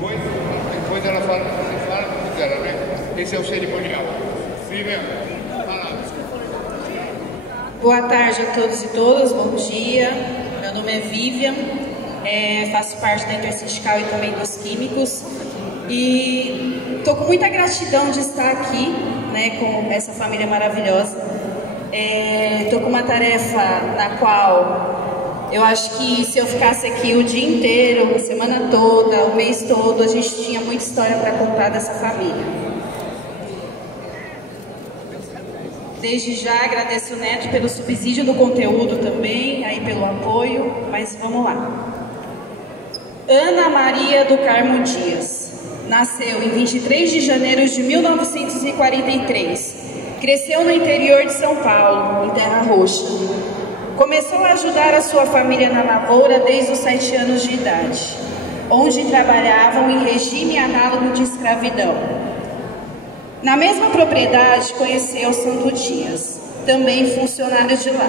Depois ela fala tudo dela, né? Esse é o cerimonial. Vivian, palavras. Boa tarde a todos e todas, bom dia. Meu nome é Vivian, faço parte da Intersindical e também dos Químicos. E estou com muita gratidão de estar aqui, né, com essa família maravilhosa. Estou com uma tarefa na qual eu acho que se eu ficasse aqui o dia inteiro, a semana toda, o mês todo, a gente tinha muita história para contar dessa família. Desde já agradeço o Neto pelo subsídio do conteúdo também, aí pelo apoio, mas vamos lá. Ana Maria do Carmo Dias nasceu em 23 de janeiro de 1943. Cresceu no interior de São Paulo, em Terra Roxa. Começou a ajudar a sua família na lavoura desde os 7 anos de idade, onde trabalhavam em regime análogo de escravidão. Na mesma propriedade, conheceu Santo Dias, também funcionário de lá.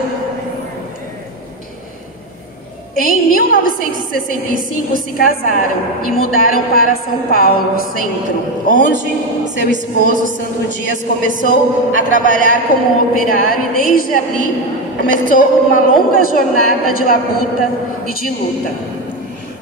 Em 1965, se casaram e mudaram para São Paulo, centro, onde seu esposo, Santo Dias, começou a trabalhar como operário e desde ali começou uma longa jornada de labuta e de luta.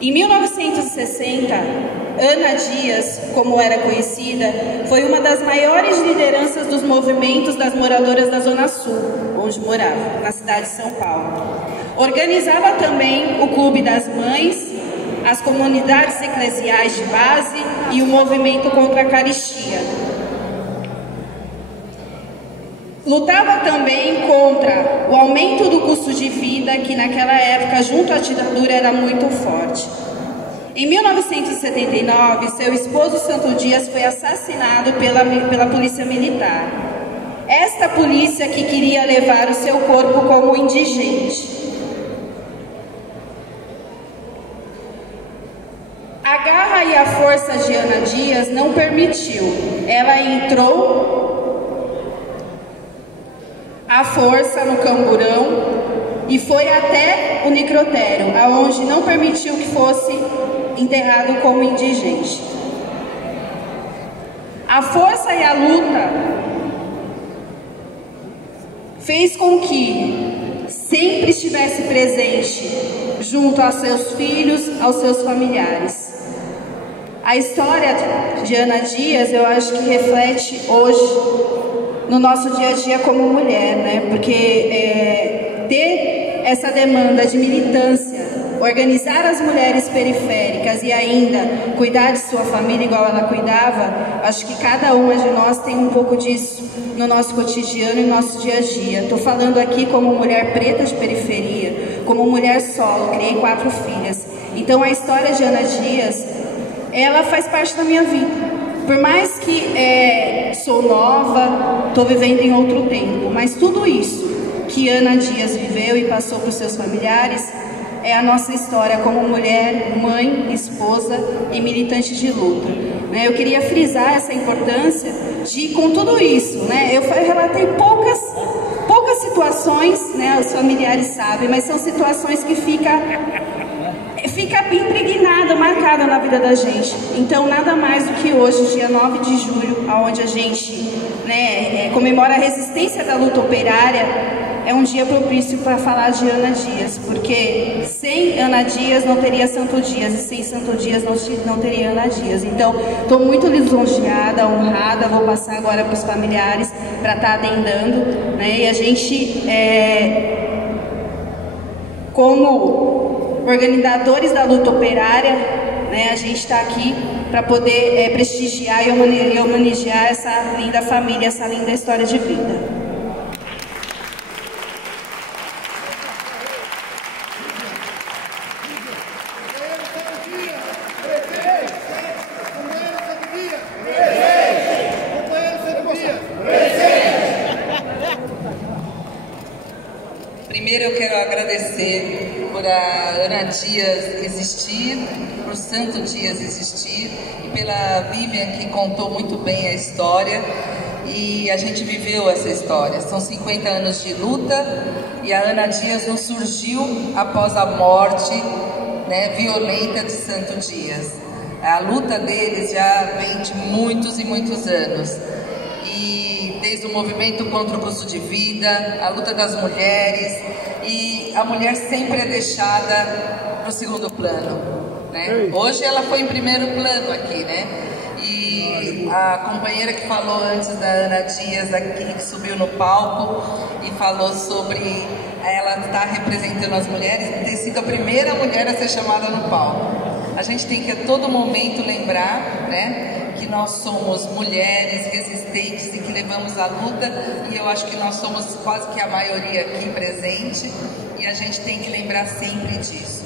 Em 1960, Ana Dias, como era conhecida, foi uma das maiores lideranças dos movimentos das moradoras da Zona Sul, onde morava, na cidade de São Paulo. Organizava também o Clube das Mães, as comunidades eclesiais de base e o movimento contra a caristia. Lutava também contra o aumento do custo de vida, que naquela época, junto à ditadura, era muito forte. Em 1979, seu esposo Santo Dias foi assassinado pela polícia militar. Esta polícia que queria levar o seu corpo como indigente. A garra e a força de Ana Dias não permitiu. Ela entrou à força no camburão e foi até o necrotério, aonde não permitiu que fosse enterrado como indigente. A força e a luta fez com que sempre estivesse presente junto aos seus filhos, aos seus familiares. A história de Ana Dias, eu acho que reflete hoje no nosso dia a dia como mulher, né? Porque ter essa demanda de militância, organizar as mulheres periféricas e ainda cuidar de sua família igual ela cuidava, acho que cada uma de nós tem um pouco disso no nosso cotidiano e no nosso dia a dia. Estou falando aqui como mulher preta de periferia, como mulher solo, criei 4 filhas. Então a história de Ana Dias, ela faz parte da minha vida. Por mais que sou nova, estou vivendo em outro tempo, mas tudo isso que Ana Dias viveu e passou para os seus familiares é a nossa história como mulher, mãe, esposa e militante de luta. Eu queria frisar essa importância de, com tudo isso, eu relatei poucas situações, os familiares sabem, mas são situações que fica impregnada, marcada na vida da gente. Então, nada mais do que hoje, dia 9 de julho, onde a gente comemora a resistência da luta operária, é um dia propício para falar de Ana Dias, porque sem Ana Dias não teria Santo Dias, e sem Santo Dias não teria Ana Dias. Então, estou muito lisonjeada, honrada, vou passar agora para os familiares para estar adendando, e a gente, como organizadores da luta operária, a gente está aqui para poder prestigiar e homenagear essa linda família, essa linda história de vida. Primeiro eu quero agradecer por a Ana Dias existir, por Santo Dias existir e pela Vivian, que contou muito bem a história, e a gente viveu essa história. São 50 anos de luta e a Ana Dias não surgiu após a morte violenta de Santo Dias. A luta deles já vem de muitos e muitos anos. E desde o movimento contra o custo de vida, a luta das mulheres, e a mulher sempre é deixada no segundo plano, né? Hoje ela foi em primeiro plano aqui, né? E a companheira que falou antes da Ana Dias aqui, que subiu no palco e falou sobre ela estar representando as mulheres, ter sido a primeira mulher a ser chamada no palco. A gente tem que a todo momento lembrar, né, que nós somos mulheres resistentes e que levamos a luta, e eu acho que nós somos quase que a maioria aqui presente, e a gente tem que lembrar sempre disso.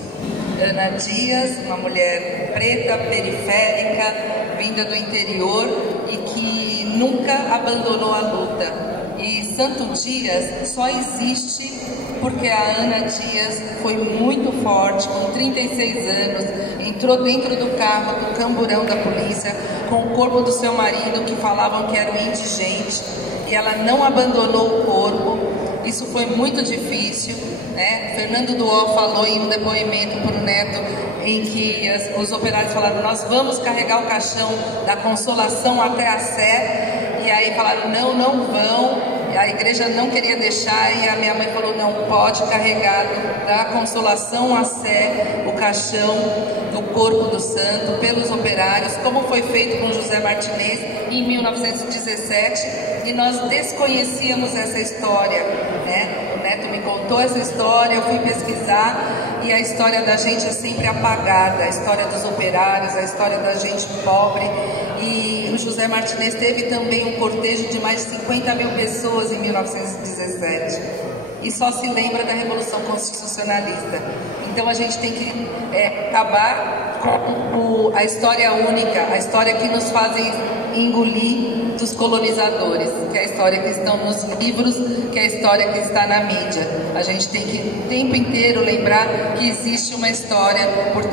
Ana Dias, uma mulher preta, periférica, vinda do interior e que nunca abandonou a luta. E Santo Dias só existe porque a Ana Dias foi muito forte, com 36 anos, entrou dentro do carro do camburão da polícia com o corpo do seu marido, que falavam que era um indigente, e ela não abandonou o corpo. Isso foi muito difícil, né? Fernando Duó falou em um depoimento para o Neto, em que os operários falaram: nós vamos carregar o caixão da Consolação até a Sé, e aí falaram: não, não vão. A igreja não queria deixar, e a minha mãe falou: não pode carregar da Consolação a Sé o caixão do corpo do santo pelos operários, como foi feito com José Martinez em 1917, e nós desconhecíamos essa história, né? O Neto me contou essa história, eu fui pesquisar, e a história da gente é sempre apagada, a história dos operários, a história da gente pobre. E o José Martinez teve também um cortejo de mais de 50 mil pessoas em 1917. E só se lembra da Revolução Constitucionalista. Então a gente tem que acabar com a história única, a história que nos fazem engolir dos colonizadores, que é a história que está nos livros, que é a história que está na mídia. A gente tem que o tempo inteiro lembrar que existe uma história por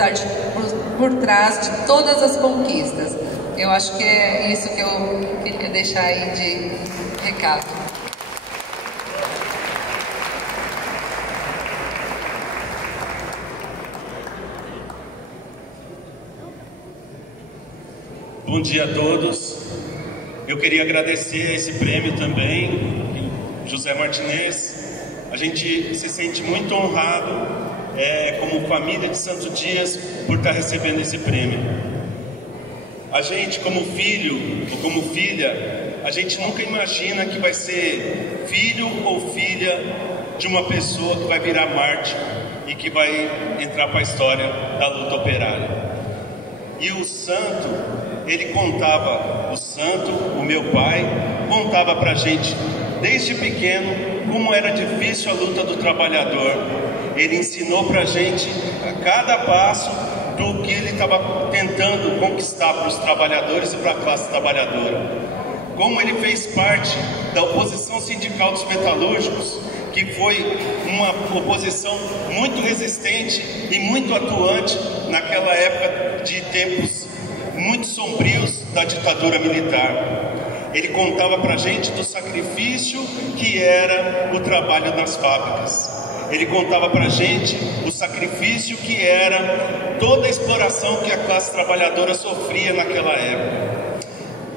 trás de todas as conquistas. Eu acho que é isso que eu queria deixar aí de recado. Bom dia a todos. Eu queria agradecer esse prêmio também, José Martinez. A gente se sente muito honrado, como família de Santo Dias, por estar recebendo esse prêmio. A gente, como filho ou como filha, a gente nunca imagina que vai ser filho ou filha de uma pessoa que vai virar mártir e que vai entrar para a história da luta operária. E o santo, ele contava, o meu pai, contava para a gente, desde pequeno, como era difícil a luta do trabalhador. Ele ensinou para a gente, a cada passo, do que ele estava tentando conquistar para os trabalhadores e para a classe trabalhadora. Como ele fez parte da oposição sindical dos metalúrgicos, que foi uma oposição muito resistente e muito atuante naquela época de tempos muito sombrios da ditadura militar. Ele contava para a gente do sacrifício que era o trabalho nas fábricas. Ele contava para a gente o sacrifício que era toda a exploração que a classe trabalhadora sofria naquela época.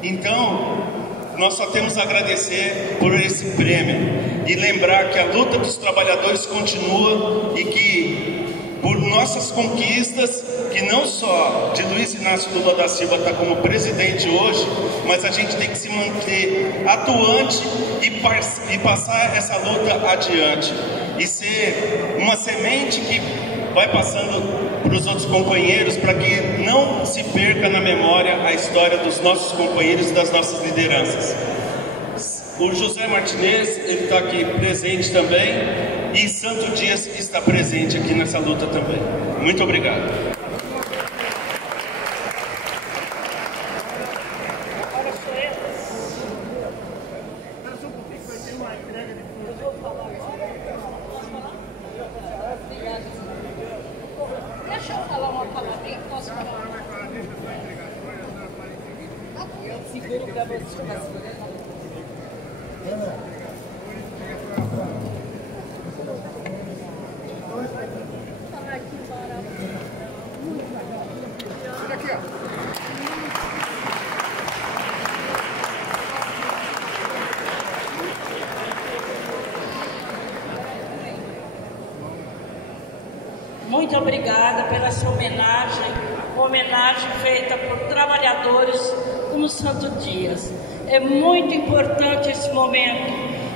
Então, nós só temos a agradecer por esse prêmio e lembrar que a luta dos trabalhadores continua e que, por nossas conquistas, que não só de Luiz Inácio Lula da Silva está como presidente hoje, mas a gente tem que se manter atuante e passar essa luta adiante e ser uma semente que vai passando para os outros companheiros, para que não se perca na memória a história dos nossos companheiros e das nossas lideranças. O José Martinez, ele está aqui presente também, e Santo Dias está presente aqui nessa luta também. Muito obrigado. Deixa eu falar uma palavrinha, posso falar? Eu seguro para você, está segurando. Olha aqui, ó. muito obrigada pela essa homenagem, uma homenagem feita por trabalhadores como Santo Dias. É muito importante esse momento,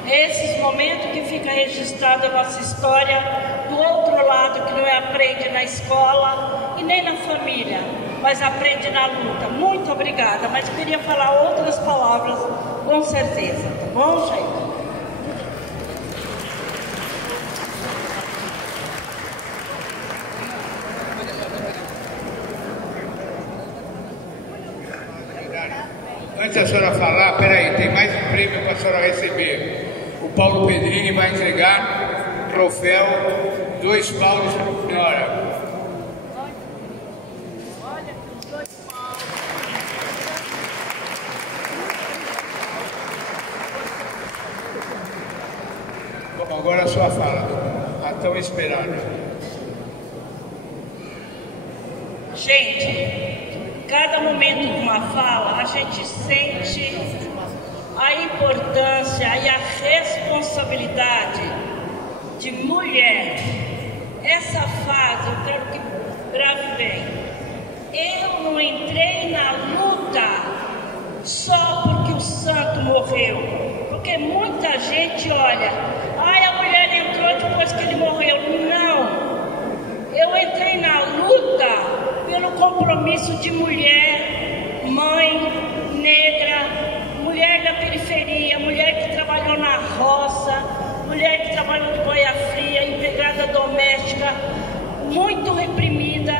esses momentos que fica registrada a nossa história do outro lado, que não é aprende na escola e nem na família, mas aprende na luta. Muito obrigada, mas queria falar outras palavras, com certeza, tá bom, gente? Antes da senhora falar, peraí, tem mais um prêmio para a senhora receber. O Paulo Pedrini vai entregar o troféu 2 Paulos para a senhora. Bom, agora a sua fala, a tão esperada. Gente, cada momento de uma fala, a gente sente a importância e a responsabilidade de mulher. Essa fase, eu quero que grave bem. Eu não entrei na luta só porque o santo morreu. Porque muita gente olha, ai, a mulher entrou depois que ele morreu. Não. Eu entrei na luta pelo compromisso de mulher, mãe, negra, mulher da periferia, mulher que trabalhou na roça, mulher que trabalhou de boia fria, empregada doméstica, muito reprimida,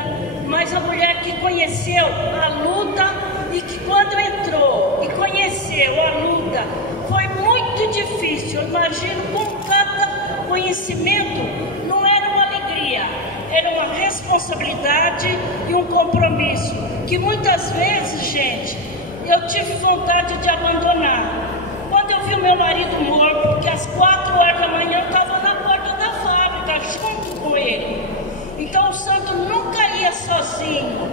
mas a mulher que conheceu a luta e que quando entrou e conheceu a luta, foi muito difícil. Eu imagino com cada conhecimento, não era uma alegria, era uma responsabilidade e um compromisso, que muitas vezes, gente, eu tive vontade de abandonar. Quando eu vi o meu marido morto, porque às 4 horas da manhã eu estava na porta da fábrica, junto com ele. Então o santo nunca ia sozinho.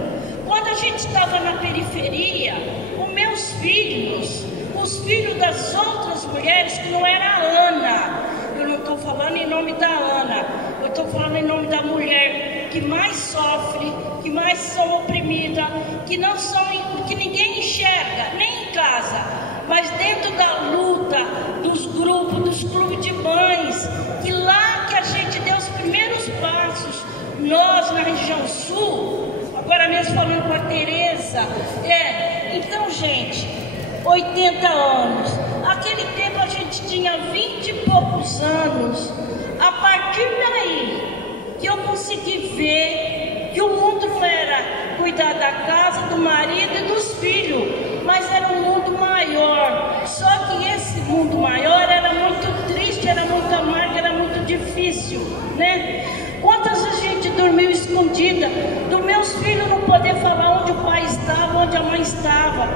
Quando a gente estava na periferia, os meus filhos, os filhos das outras mulheres, que não era a Ana, eu não estou falando em nome da Ana, eu estou falando em nome da mulher que mais sofre, que mais são oprimida, que não são, que ninguém enxerga, nem em casa, mas dentro da luta, dos grupos, dos clubes de mães, que lá que a gente deu os primeiros passos, nós na região sul, agora mesmo falando com a Tereza, então, gente, 80 anos, aquele tempo a gente tinha 20 e poucos anos. A partir daí que eu consegui ver que o mundo não era cuidar da casa, do marido e dos filhos, mas era um mundo maior. Só que esse mundo maior era muito triste, era muito amargo, era muito difícil, né? Quantas vezes a gente dormiu escondida, dos meus filhos não poder falar onde o pai estava, onde a mãe estava,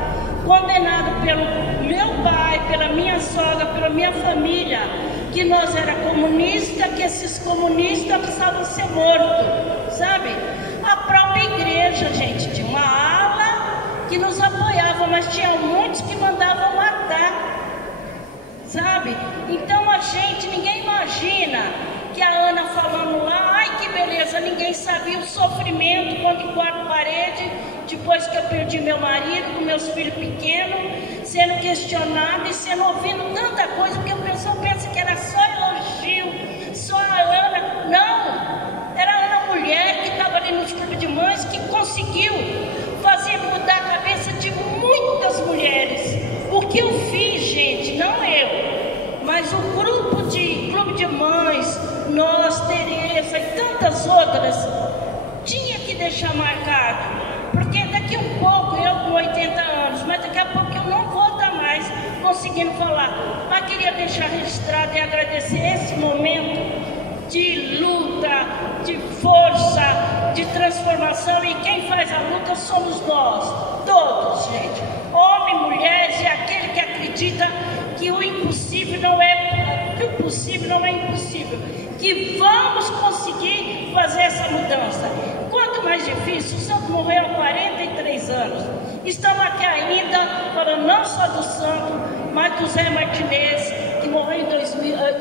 condenado pelo meu pai, pela minha sogra, pela minha família, que nós era comunista, que esses comunistas precisavam ser mortos, sabe? A própria igreja, gente, tinha uma ala que nos apoiava, mas tinha muitos que mandavam matar, sabe? Então a gente, ninguém imagina que a Ana falando lá, ai que beleza, ninguém sabia o sofrimento quando em 4 paredes, depois que eu perdi meu marido, com meus filhos pequenos, sendo questionado e sendo ouvindo tanta coisa, porque o pessoal pensa que era só elogio, só a Ana. Não, era a Ana mulher que estava ali nos clubes de mães, que conseguiu fazer mudar a cabeça de muitas mulheres. O que eu fiz, gente, não eu, mas o grupo de clube de mães, nós, Tereza e tantas outras, tinha que deixar marcado, porque daqui a um pouco, eu com 80 anos, mas daqui a pouco eu não vou estar mais conseguindo falar, mas queria deixar registrado e agradecer esse momento de luta, de força, de transformação, e quem faz a luta somos nós, todos, gente, homens, mulheres, e aquele que acredita que o impossível não é, que o possível não é impossível, que vamos conseguir fazer essa mudança. Quanto mais difícil, o santo morreu há 43 anos. Estamos aqui ainda falando não só do santo, mas do Zé Martinez, que morreu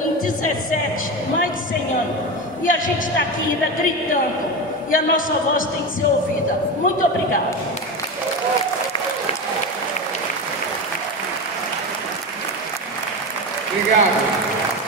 em 17, mais de 100 anos. E a gente está aqui ainda gritando. e a nossa voz tem que ser ouvida. Muito obrigada. Obrigado.